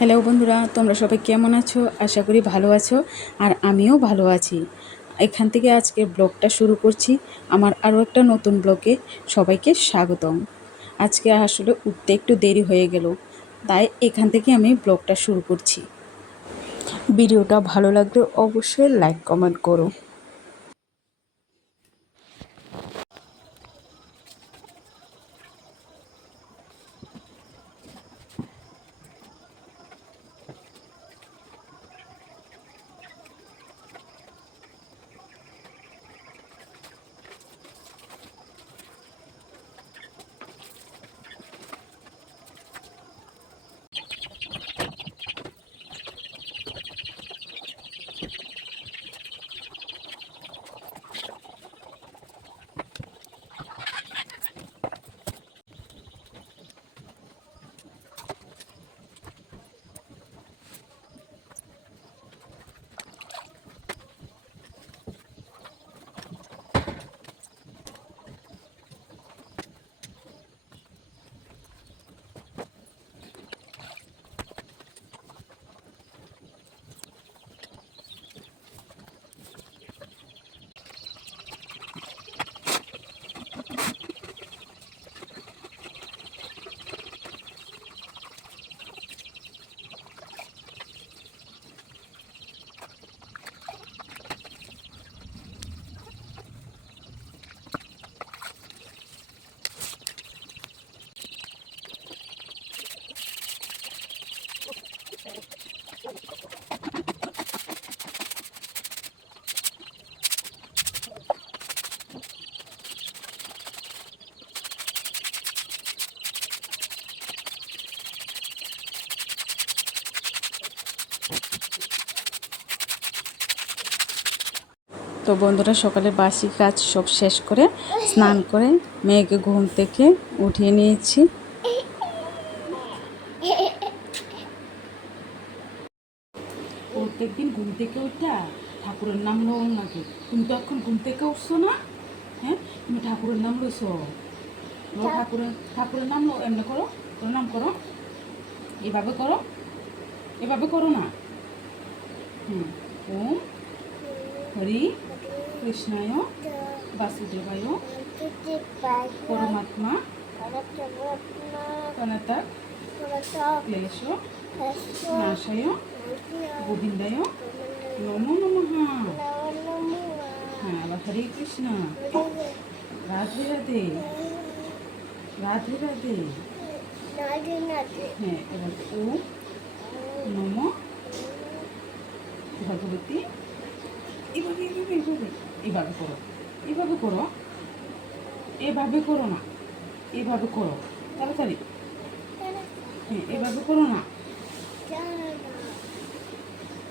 Hello বন্ধুরা, তোমরা সবাই কেমন আছো? আশা করি ভালো আছো, আর আমিও ভালো আছি। এখান থেকে আজকে ব্লগটা শুরু করছি। আমার আরও একটা নতুন ব্লগে সবাইকে স্বাগতম। আজকে আসলে উঠতে একটু দেরি হয়ে গেল, তাই এখান থেকে আমি ব্লগটা শুরু করছি। ভিডিওটা ভালো লাগলে অবশ্যই লাইক কমেন্ট করো। তো বন্ধুরা, সকালে বাসি কাজ সব শেষ করে স্নান করে মেয়েকে ঘুম থেকে উঠিয়ে নিয়েছি। প্রত্যেকদিন ঘুম থেকে উঠা ঠাকুরের নাম লো নাকি? তুমি তো এখন ঘুম থেকে উঠছো না? হ্যাঁ, তুমি ঠাকুরের নাম লইছ। ঠাকুরের নাম লো, এমনি করো, তোর নাম করো, এভাবে করো, এভাবে করো না। ওম হরি কৃষ্ণায় বাসুদেবায় পরমাত্মা প্রণতা ক্লেশ নাশায় গোবিন্দায় নমো নমঃ। হ্যাঁ, আবার হরে কৃষ্ণ, রাধে রাধে, রাধে রাধে। হ্যাঁ, এবার ওম নমো ভগবতী। এভাবে এভাবে এভাবে এভাবে করো, এভাবে করো, এভাবে করো না, এভাবে করো তাড়াতাড়ি। হ্যাঁ, এভাবে করো না,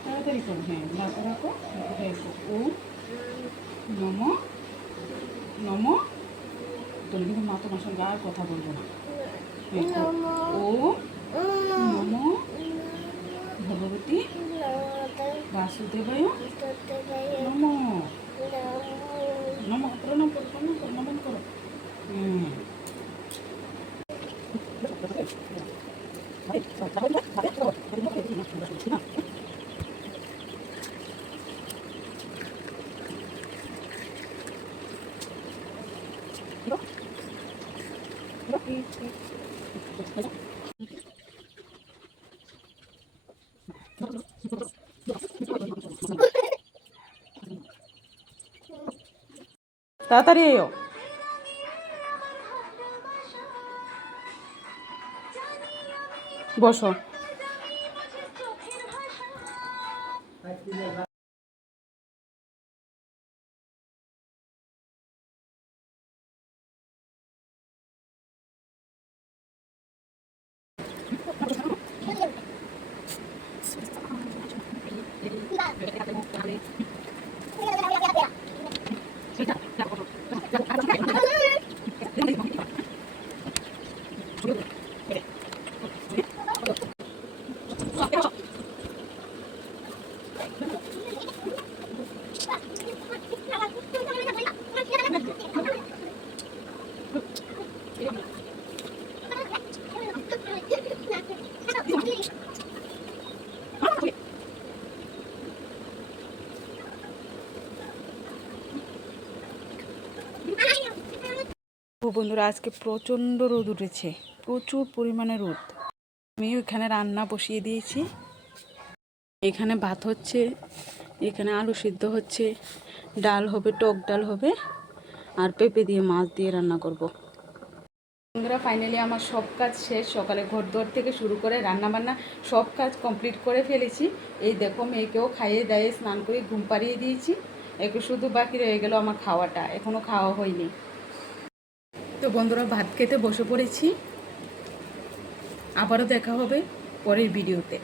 তাড়াতাড়ি করো। হ্যাঁ, রাখো রাখো রাখো। ও নম নম। তুমি কিন্তু মা তোমার সঙ্গে আর কথা বলবো না। ও নম ভগবতী বাসুদেবায় নম নম। প্রণাম করো, প্রণাম করো, নমন করো। তাড়াতাড়ি এও। বসো। বন্ধুরা, আজকে প্রচণ্ড রোদ উঠেছে, প্রচুর পরিমাণে রোদ। আমি ওইখানে রান্না বসিয়ে দিয়েছি। এখানে ভাত হচ্ছে, এখানে আলু সিদ্ধ হচ্ছে, ডাল হবে, টক ডাল হবে, আর পেঁপে দিয়ে মাছ দিয়ে রান্না করব। বন্ধুরা, ফাইনালি আমার সব কাজ শেষ। সকালে ঘরদোর থেকে শুরু করে রান্নাবান্না সব কাজ কমপ্লিট করে ফেলেছি। এই দেখো, মেয়েকেও খাইয়ে দাইয়ে স্নান করে ঘুম পাড়িয়ে দিয়েছি। একটু শুধু বাকি রয়ে গেল আমার খাওয়াটা, এখনও খাওয়া হয়নি। তো বন্ধুরা, ভাত খেতে বসে পড়েছি। আবারও দেখা হবে পরের ভিডিওতে।